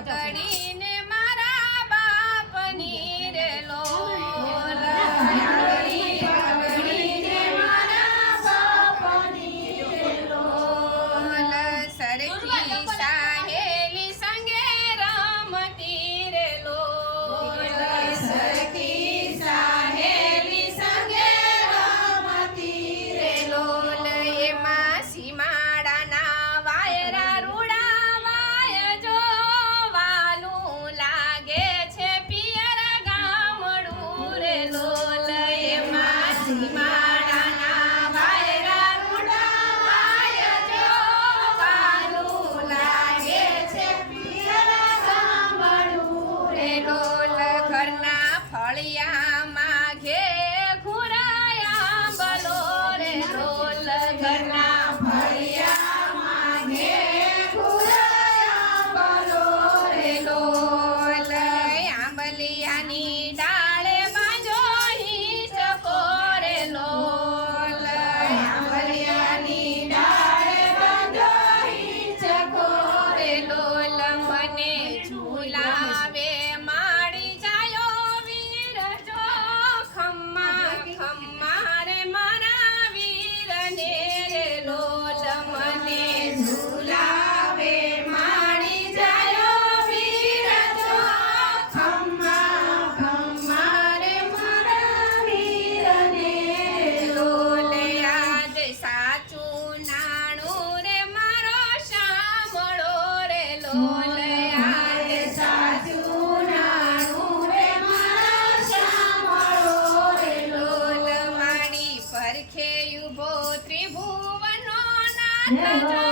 પકડીને મારા બાપની રે લોલ પકડીને મારા બાપની રે લોલ સરખી સાહેલી સંગે રમતી રે લોલ સરખી સાહેલી સંગે રમતી રે લોલ એમાં સીમાડાના વાયરા રૂડા વાય જો સીમાડાના વાયરા રૂડા વાય જોવાનું લાગે છે પિયરા ગામડું રે લોલ ઘરના ફળિયામાં ઘે ઘુરાયા બલો રે લોલ ઘરના ફળિયામાં ઘે ઘુરાયા બલો રે લોલ આંબલિયાની ડાળે બાંધો હિંચકો લોલ આંબલિયાની ડાળે બાંધો હિંચકો રે લોલ મને ઝુલાવે માડી જાયો વીર જો ખમ્મા ખમ્મા રે મારા વીરને રે લોલ મને ઝુલાવે માડી જાયો વીર જો ખમ્મા ખમ્મા રે મારા વીરને સાચું નાણું રે મારો શામળો રે લોલ આજ સાચું નાણું રે મારો શામળો રે લોલ મારી પરખે ઉભો ત્રિભુવનો નાથ જો